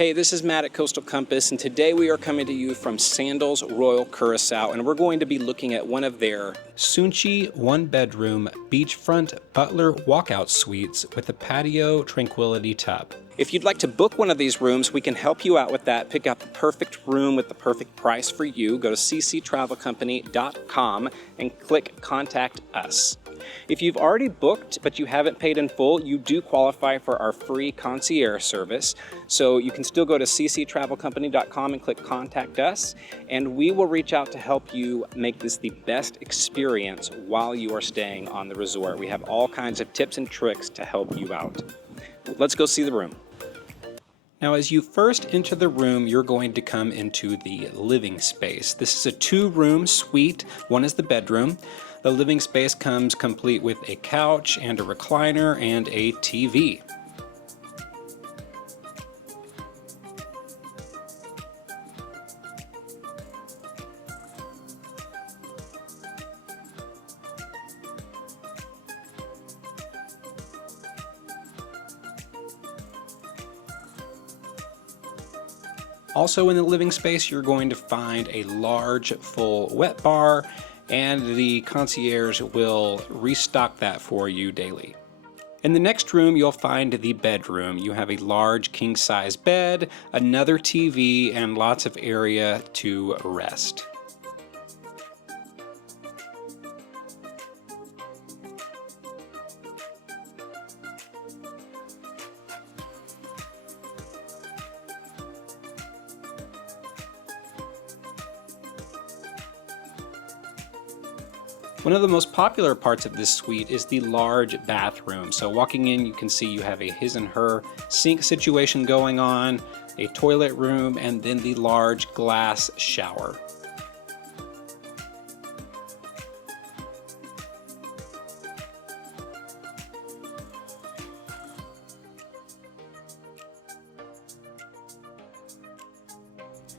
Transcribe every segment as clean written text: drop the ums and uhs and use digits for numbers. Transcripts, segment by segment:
Hey, this is Matt at Coastal Compass, and today we are coming to you from Sandals Royal Curacao, and we're going to be looking at one of their Sunchi one-bedroom beachfront Butler Walkout suites with a patio tranquility tub. If you'd like to book one of these rooms, we can help you out with that. Pick out the perfect room with the perfect price for you. Go to cctravelcompany.com and click Contact Us. If you've already booked but you haven't paid in full, you do qualify for our free concierge service. So you can still go to cctravelcompany.com and click Contact Us, and we will reach out to help you make this the best experience while you are staying on the resort. We have all kinds of tips and tricks to help you out. Let's go see the room. Now, as you first enter the room, you're going to come into the living space. This is a two-room suite. One is the bedroom. The living space comes complete with a couch and a recliner and a TV. Also in the living space, you're going to find a large full wet bar, and the concierge will restock that for you daily. In the next room, you'll find the bedroom. You have a large king-size bed, another TV, and lots of area to rest. One of the most popular parts of this suite is the large bathroom. So walking in, you can see you have a his and her sink situation going on, a toilet room, and then the large glass shower.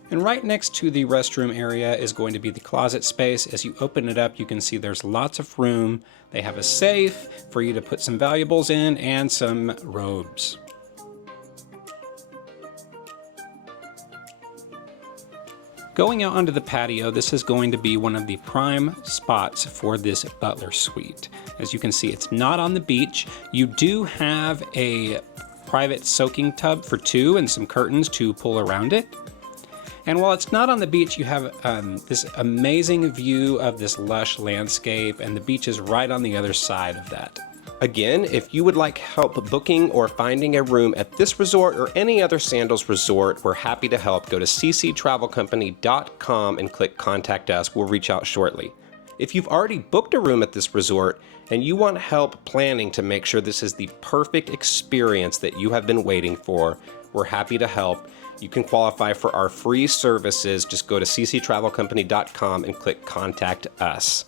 And right next to the restroom area is going to be the closet space. As you open it up, you can see there's lots of room. They have a safe for you to put some valuables in and some robes. Going out onto the patio, this is going to be one of the prime spots for this Butler suite. As you can see, it's not on the beach. You do have a private soaking tub for two and some curtains to pull around it. And while it's not on the beach, you have this amazing view of this lush landscape, and the beach is right on the other side of that. Again, if you would like help booking or finding a room at this resort or any other Sandals resort, we're happy to help. Go to cctravelcompany.com and click Contact Us. We'll reach out shortly. If you've already booked a room at this resort and you want help planning to make sure this is the perfect experience that you have been waiting for, we're happy to help. You can qualify for our free services. Just go to cctravelcompany.com and click Contact Us.